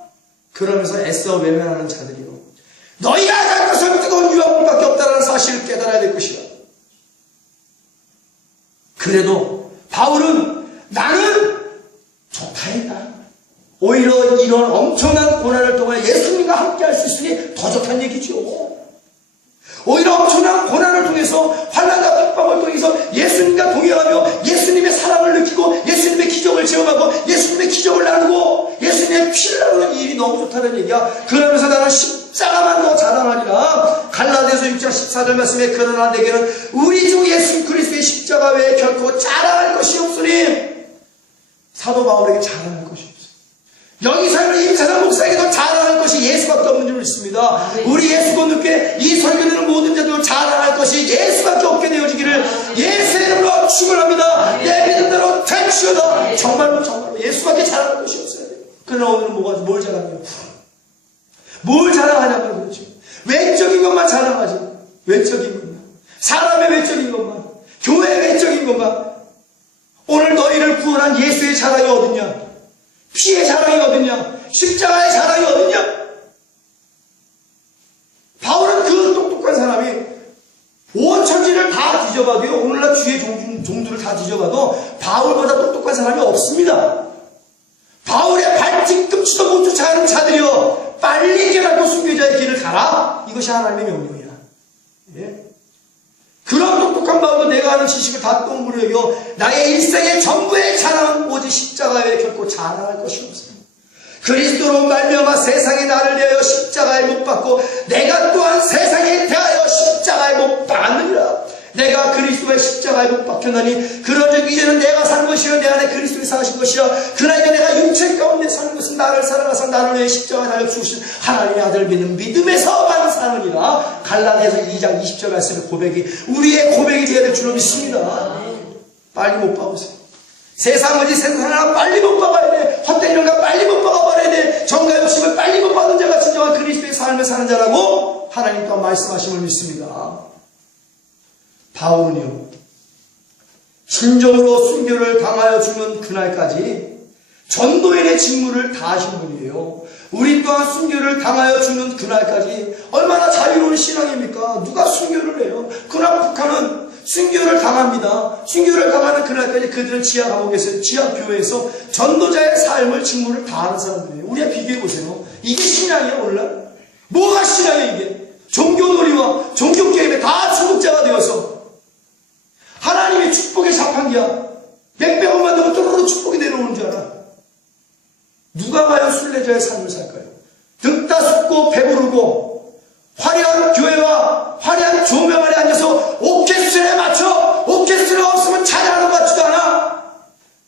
그러면서 애써 외면하는 자들이요. 너희가 갈 것은 뜨거운 유황불밖에 없다는 사실을 깨달아야 될 것이야. 그래도 바울은 나는 좋다니까. 오히려 이런 엄청난 고난을 통해 예수님과 함께 할 수 있으니 더 좋다는 얘기죠. 오히려 엄청난 고난을 통해서 환난과 핍박을 통해서 예수님과 동행하며 예수님의 사랑을 느끼고 예수님의 기적을 체험하고 예수님의 기적을 나누고 예수님의 피를 나누는 일이 너무 좋다는 얘기야. 그러면서 나는 십자가만 더 자랑하리라. 갈라디아서 6장 14절 말씀에 그러나 내게는 우리 주 예수 그리스도의 십자가 외에 결코 자랑할 것이 없으니. 사도 바울에게 자랑할 것이 없어요. 여기서 임찬환 목사에게도 자랑할 것이 예수밖에 없는 줄 믿습니다. 우리 예수 건너께 이 설교되는 모든 자들 자랑할 것이 예수밖에 없게 되어지기를 예수의 이름으로 축원합니다. 내 믿음대로 되시오다. 정말로 예수밖에 자랑할 것이 없어요. 그러나 오늘은 뭘 자랑해요? 뭘 자랑하냐고 그러죠. 외적인 것만 자랑하지. 외적인 것만. 사람의 외적인 것만. 교회의 외적인 것만. 오늘 너희를 구원한 예수의 자랑이 어딨냐? 피의 자랑이 어딨냐? 십자가의 자랑이 어딨냐? 바울은 그 똑똑한 사람이 온 천지를 다 뒤져봐도요, 오늘날 주의 종들을 다 뒤져봐도 바울보다 똑똑한 사람이 없습니다. 바울의 발뒤꿈치도 못 쫓아가는 자들이요, 빨리 깨닫고 순교자의 길을 가라. 이것이 하나님의 명령이야. 예? 그런 똑똑한 바울도 내가 아는 지식을 다 똥물에 여겨 나의 일생의 전부의 자랑은 오직 십자가에 결코 자랑할 것이 없습니다. 그리스도로 말미암아 세상이 나를 대하여 십자가에 못 박고 내가 또한 세상에 대하여 십자가에 못 박느니라. 내가 그리스도의 십자가에 못 박혔나니 그런즉 이제는 내가 사는 것이요 내 안에 그리스도의 사신 것이야. 그러니까 내가 육체 가운데 사는 것은 나를 사랑하사 나를 위해 십자가에 달려 죽으신 하나님의 아들 믿는 믿음에서만 사느니라. 갈라디아서 2장 20절 말씀의 고백이 우리의 고백이 되어야 될 줄로 믿습니다. 빨리 못 박으세요. 세상 어디 세상을 빨리 못 박아야 돼. 헛된 영감 빨리 못 박아버려야 돼. 정과 욕심을 빨리 못 받은 자가 진정한 그리스도의 삶을 사는 자라고 하나님 또한 말씀하심을 믿습니다. 바울은요, 순종으로 순교를 당하여 죽는 그날까지 전도인의 직무를 다하신 분이에요. 우리 또한 순교를 당하여 죽는 그날까지 얼마나 자유로운 신앙입니까? 누가 순교를 해요? 그러나 북한은 순교를 당합니다. 순교를 당하는 그날까지 그들은 지하 감옥에서, 지하 교회에서 전도자의 삶을 직무를 다하는 사람들이에요. 우리가 비교해보세요. 이게 신앙이에요, 오늘날? 뭐가 신앙이에요, 이게? 종교놀이와 종교게임에 다 중독자가 되어서 하나님이 하나님의 축복의 자판기야. 몇백원만 넣으면 또르르 축복이 내려오는 줄 알아. 누가 과연 순례자의 삶을 살까요? 등 따숩고 배부르고 화려한 교회와 화려한 조명 아래 앉아서 오케스트라에 맞춰 오케스트라 없으면 찬양하는 것 같지도 않아.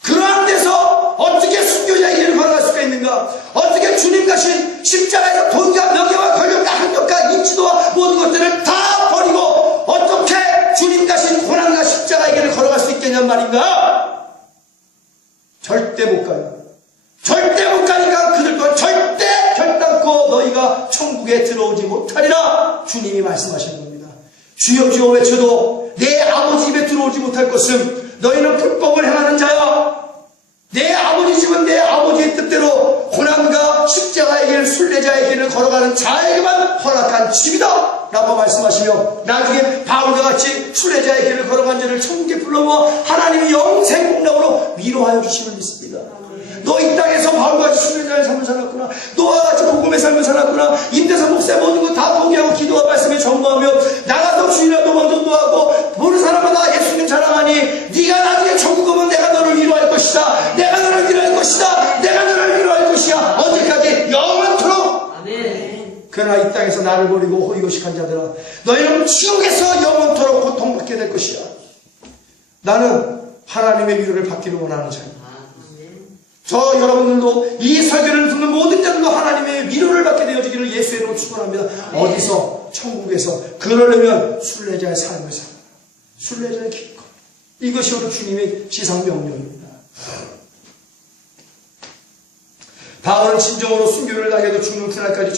그러한 데서 어떻게 순교자의 길을 걸어갈 수가 있는가? 어떻게 주님 가신 십자가에서 돈과 명예와 권력과 학력과 인지도와 모든 것들을 다 버리고 어떻게 주님 가신 고난과 십자가의 길을 걸어갈 수 있겠냔 말인가? 절대 못 가요. 절대 못 가니까 그들도 절대 결단코 너희가 천국에 들어오지 못하리라 주님이 말씀하시는 겁니다. 주여 주여 외쳐도 내 아버지 집에 들어오지 못할 것은 너희는 불법을 행하는 자야. 내 아버지 집은 내 아버지의 뜻대로 고난과 십자가의 길, 순례자의 길을 걸어가는 자에게만 허락한 집이다 라고 말씀하시며 나중에 바울과 같이 순례자의 길을 걸어간 자를 천국에 불러모아 하나님이 영생 공락으로 위로하여 주시는 믿습니다. 너 이 땅에서 바울과 같이 순례자의 삶을 살았구나. 너와 같이 복음의 삶을 살았구나. 임대사 목사의 모든 거 다 포기하고 기도와 말씀에 전무하며 나가서 주일날 도망전도 하고 모르는 사람마다 예수님 자랑하니 네가 나중에 천국 오면 내가 너를 위로할 것이다. 내가 너를 위로할 것이다. 내가 너를 위로할 것이야. 언제까지? 영원토록. 아멘. 그러나 이 땅에서 나를 버리고 호의고식한 자들아 너희는 지옥에서 영원토록 고통받게 될 것이야. 나는 하나님의 위로를 받기를 원하는 자입니다. 저 여러분들도 이 설교를 듣는 모든 자들도 하나님의 위로를 받게 되어지기를 예수의 이름으로 축원합니다. 어디서? 천국에서. 그러려면 순례자의 삶을 살아. 순례자의 길. 이것이 우리 주님의 지상 명령입니다. 바울은 진정으로 순교를 당해도 죽는 그날까지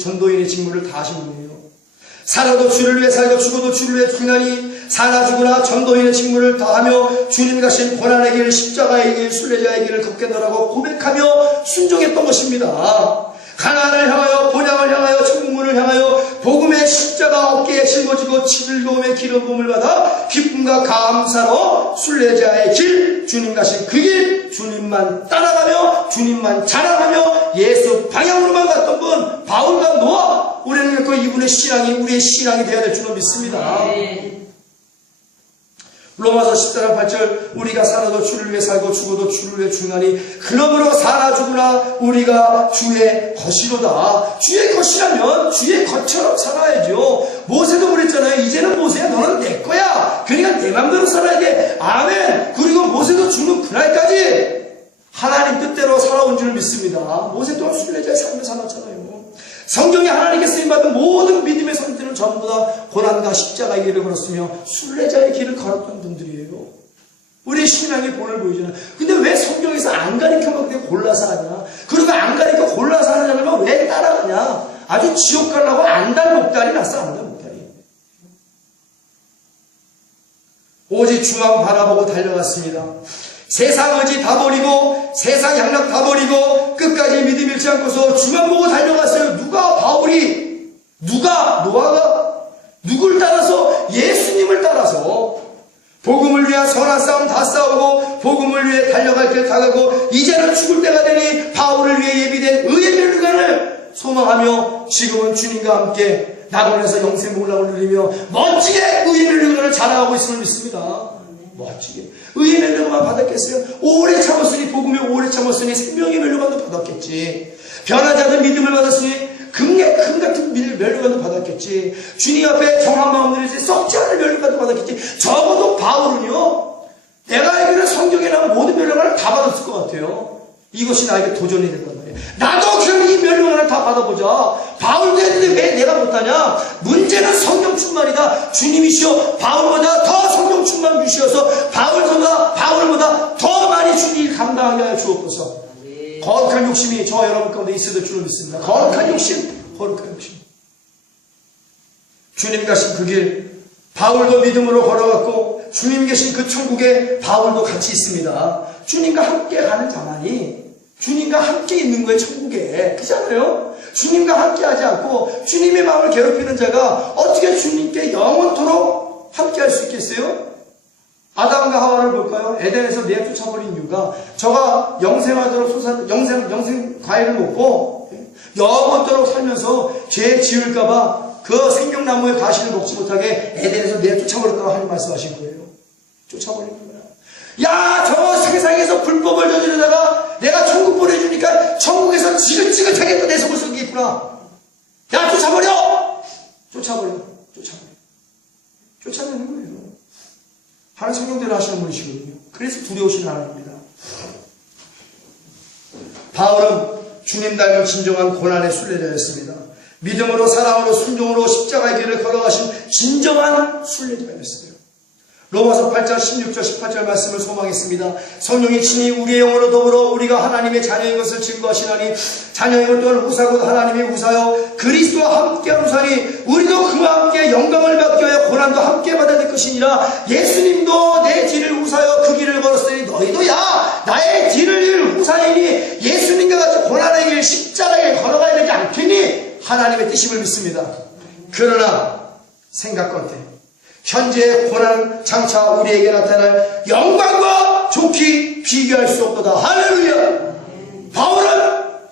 전도인의 직무를 다하신 분이에요. 살아도 주를 위해 살고 죽어도 주를 위해 죽나니 사나 죽으나 전도인의 직무를 다하며 주님 가신 고난의 길, 십자가의 길, 순례자의 길을 걷겠노라고 고백하며 순종했던 것입니다. 가나안을 향하여, 본향을 향하여, 천국문을 향하여 복음의 십자가 어깨에 짊어지고 즐거움의 기름 부음을 받아 기쁨과 감사로 순례자의 길, 주님 가신 그 길, 주님만 따라가며 주님만 자랑하며 예수 방향으로만 갔던 분 바울과 노아, 우리는 그 이분의 신앙이 우리의 신앙이 되어야 될 줄로 믿습니다. 로마서 14장 8절 우리가 살아도 주를 위해 살고 죽어도 주를 위해 죽나니 그러므로 사나 죽으나 우리가 주의 것이로다. 주의 것이라면 주의 것처럼 살아야죠. 모세도 그랬잖아요. 이제는 모세야 너는 내 거야. 그러니까 내 맘대로 살아야 돼. 아멘. 그리고 모세도 죽는 그날까지 하나님 뜻대로 살아온 줄 믿습니다. 모세 또한 순례자의 삶을 살았잖아요. 성경에 하나님께 쓰임받은 모든 믿음의 선들은 전부 다 고난과 십자가의 길을 걸었으며 순례자의 길을 걸었던 분들이에요. 우리 신앙의 본을 보이잖아요. 근데 왜 성경에서 안 가르쳐만 그렇게 골라서 하냐? 그리고 안 가르쳐 골라서 하는 자들만 왜 따라가냐? 아주 지옥 가려고 안달 목다리 났어. 안달 목다리. 오직 주만 바라보고 달려갔습니다. 세상 의지 다 버리고 세상 양락 다 버리고 끝까지 믿음 잃지 않고서 주만 보고 달려갔어요. 누가? 바울이. 누가? 노아가? 누굴 따라서? 예수님을 따라서 복음을 위한 선한 싸움 다 싸우고 복음을 위해 달려갈 길 다 가고 이제는 죽을 때가 되니 바울을 위해 예비된 의의 멸류관을 소망하며 지금은 주님과 함께 낙원에서 영생 몰락을 누리며 멋지게 의의 멸류관을 자랑하고 있음을 믿습니다. 멋지게 의의 멸류관만 받았겠어요? 오래 참았으니 복음에 오래 참았으니 생명의 멸류관도 받았겠지. 변하지 않는 믿음을 받았으니 금 같은 멸류관도 받았겠지. 주님 앞에 정한 마음으로 썩지 않을 멸류관도 받았겠지. 적어도 바울은요 내가 알기로는 성경에 나온 모든 멸류관을 다 받았을 것 같아요. 이것이 나에게 도전이 된단 말이에요. 나도 그럼 이 멸류관을 다 받아보자. 바울도 했는데 왜 내가 못하냐? 문제는 성경 충만이다. 주님이시여 바울보다 더 성경 충만 주시어서 바울보다 더 많이 주님 감당하게 하여 주옵소서. 거룩한 욕심이 저와 여러분 가운데 있어야 될 줄로 믿습니다. 거룩한 욕심. 주님 가신 그 길 바울도 믿음으로 걸어갔고 주님 계신 그 천국에 바울도 같이 있습니다. 주님과 함께 가는 자만이 주님과 함께 있는 거예요. 천국에. 그렇잖아요? 주님과 함께 하지 않고 주님의 마음을 괴롭히는 자가 어떻게 주님께 영원토록 함께 할 수 있겠어요? 아담과 하와를 볼까요? 에덴에서 내쫓아버린 이유가 저가 영생하도록 영생 과일을 먹고 영원토록 살면서 죄 지을까봐 그 생명나무의 가시를 먹지 못하게 에덴에서 내쫓아버렸다고 하나님 말씀하신 거예요. 쫓아버리는 거야. 야, 저 세상에서 불법을 저지르다가 내가 천국 보내주니까 천국에서 지긋지긋하게 또 내 속을 썩이겠구나. 야, 쫓아버려! 쫓아내는 거예요. 하나님 성령대로 하시는 분이시거든요. 그래서 두려우신 하나님입니다. 바울은 주님 닮은 진정한 고난의 순례자였습니다. 믿음으로 사랑으로 순종으로 십자가의 길을 걸어가신 진정한 순례자였어요. 로마서 8장 16절 18절 말씀을 소망했습니다. 성령이 친히 우리의 영으로 더불어 우리가 하나님의 자녀인 것을 증거하시나니 자녀인 것 또한 후사고 하나님의 후사여 그리스도와 함께한 후사니 우리도 그와 함께 영광을 받기 위하여 고난도 함께 받아야 될 것이니라. 예수님도 내 뒤를 후사여 그 길을 걸었으니 너희도 야 나의 뒤를 후사이니 예수님과 같이 고난의 길 십자가의 길 걸어가야 되지 않겠니? 하나님의 뜻임을 믿습니다. 그러나 생각건대 현재의 고난은 장차 우리에게 나타날 영광과 좋게 비교할 수 없도다. 할렐루야. 바울은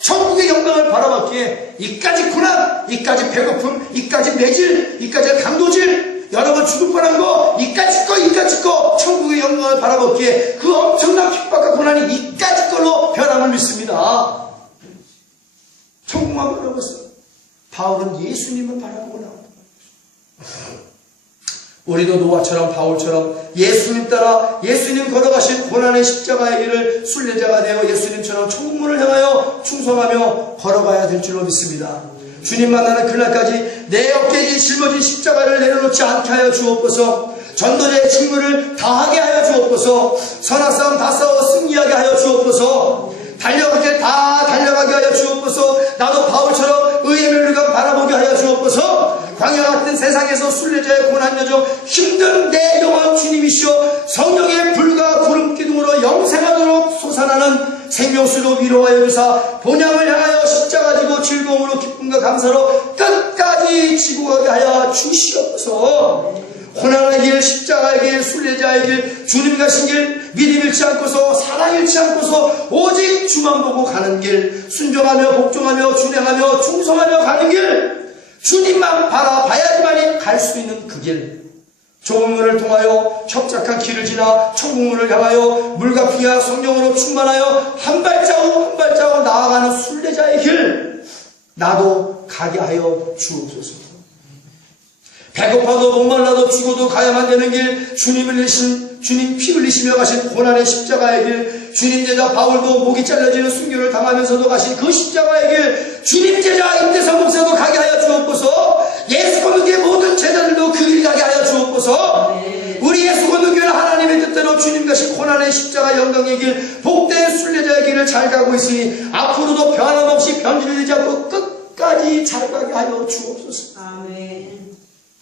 천국의 영광을 바라봤기에 이까지 고난, 이까지 배고픔, 이까지 매질, 이까지 강도질, 여러분 죽을 뻔한 거, 이까지 거 천국의 영광을 바라봤기에 그 엄청난 핍박과 고난이 이까지 걸로 변함을 믿습니다. 천국만 바라봤어요. 바울은 예수님을 바라보고 나옵니다. 우리도 노아처럼 바울처럼 예수님 따라 예수님 걸어가신 고난의 십자가의 길을 순례자가 되어 예수님처럼 천국문을 향하여 충성하며 걸어가야 될 줄로 믿습니다. 주님 만나는 그날까지 내 어깨에 짊어진 십자가를 내려놓지 않게 하여 주옵소서. 전도자의 직무를 다하게 하여 주옵소서. 선한 싸움 다 싸워 승리하게 하여 주옵소서. 달려가게 다 달려가게 하여 주옵소서. 나도 바울처럼 의의 멸류관 바라보게 하여 주옵소서. 광야 같은 세상에서 순례자의 고난 여정 힘든 내 영혼 주님이시여 성령의 불과 구름 기둥으로 영생하도록 솟아나는 생명수로 위로하여 주사 본향을 향하여 십자가 지고 즐거움으로 기쁨과 감사로 끝까지 지고 가게 하여 주시옵소서. 고난의 길, 십자가의 길, 순례자의 길, 주님 가신 길, 믿음 잃지 않고서 사랑 잃지 않고서 오직 주만 보고 가는 길, 순종하며 복종하며 준행하며 충성하며 가는 길, 주님만 바라봐야지만이 갈 수 있는 그 길, 좁은 문을 통하여 협착한 길을 지나 천국문을 향하여 물과 피와 성령으로 충만하여 한 발자국 한 발자국 나아가는 순례자의 길, 나도 가게 하여 주옵소서. 배고파도 목말라도 죽어도 가야만 되는 길, 주님 피 흘리시며 가신 고난의 십자가의 길, 주님 제자 바울도 목이 잘려지는 순교를 당하면서도 가신 그 십자가의 길, 주님 제자 임대성 목사도 가게 하여 주옵소서. 예수 믿는 모든 제자들도 그 길 가게 하여 주옵소서. 우리 예수 믿는 교회는 하나님의 뜻대로 주님 가신 고난의 십자가 영광의 길, 복된 순례자의 길을 잘 가고 있으니 앞으로도 변함없이 변질되지 않고 끝까지 잘 가게 하여 주옵소서. 아멘.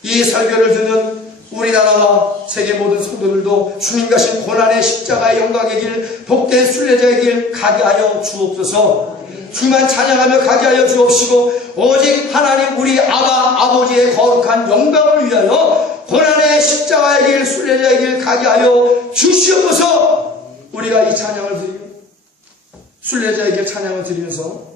이 설교를 듣는 우리나라와 세계 모든 성도들도 주님 가신 고난의 십자가의 영광의 길, 복된 순례자의 길 가게 하여 주옵소서. 주만 찬양하며 가게 하여 주옵시고 오직 하나님 우리 아버지의 거룩한 영광을 위하여 고난의 십자가의 길, 순례자의 길 가게 하여 주시옵소서. 우리가 이 찬양을 드리며 순례자의 길 찬양을 드리면서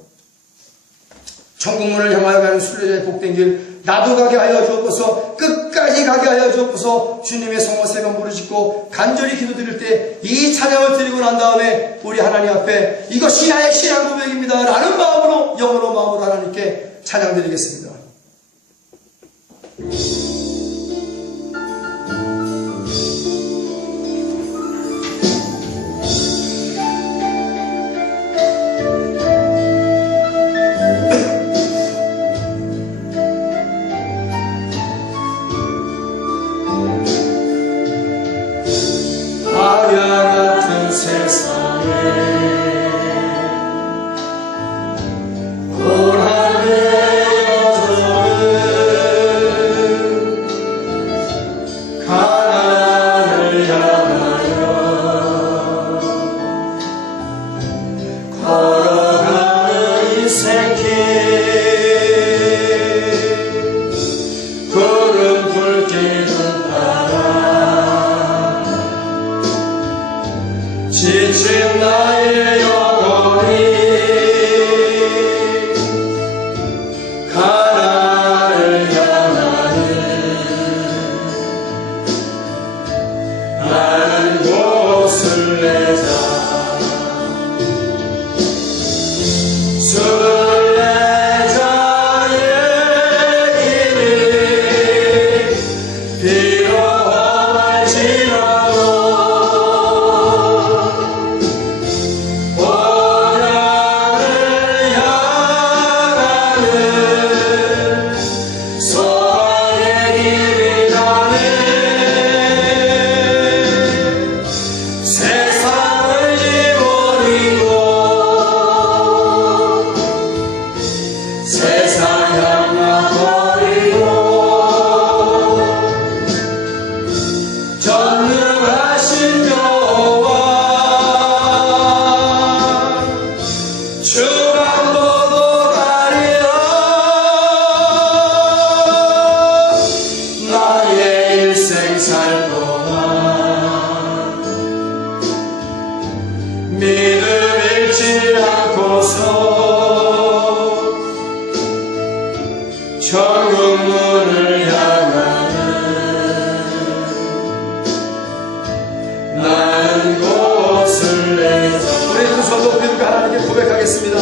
천국문을 향하여 가는 순례자의 복된 길 나도 가게 하여 주옵소서. 끝까지 가게 하여 주옵소서. 주님의 성호 세 번 부르짖고 간절히 기도드릴 때 이 찬양을 드리고 난 다음에 우리 하나님 앞에 이것이 나의 신앙 고백입니다 라는 마음으로 영으로 마음으로 하나님께 찬양 드리겠습니다. 나는 곳을 내자. 순례자의 길이 비록 험할지라도 본향을 향하는 소망의 길이 나는 세상을 버리고 세상 향락 버리고 전능하신 여호와 주만 보고 가리라. 나의 일생 살 동안 믿음 잃지 않고서 천국문을 향하는 나는 곳을 내자. 우리 두 손 높이고 하나님께 고백하겠습니다.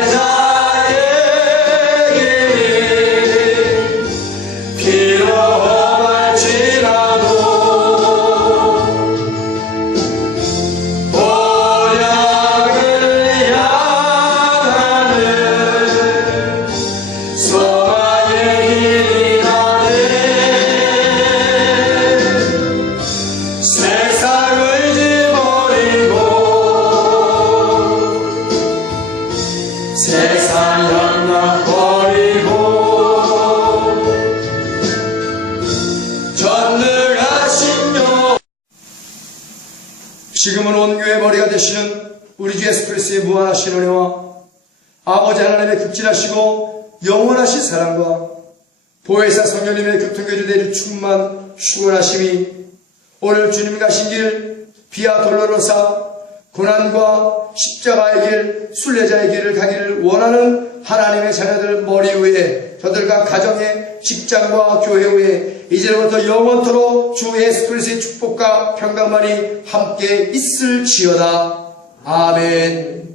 순례자의 길이 비록 험할지라도 본향을 향하는 소망의 길이 나는 세상을 버리고 세상 향락 버리고 전능하신 여 지금은 온 교회 머리가 되시는 우리 주 예수 그리스도의 무한하신 은혜와 아버지 하나님의 극진하시고 영원하신 사랑과 보혜사 성령님의 교통교주 대리 충만 휴원하심이 오늘 주님 가신 길 비아 돌로로사 고난과 십자가의 길 순례자의 길을 가기를 원하는 하나님의 자녀들 머리 위에 저들과 가정의 직장과 교회 위에 이제부터 영원토록 주 예수 그리스도의 축복과 평강만이 함께 있을지어다. 아멘.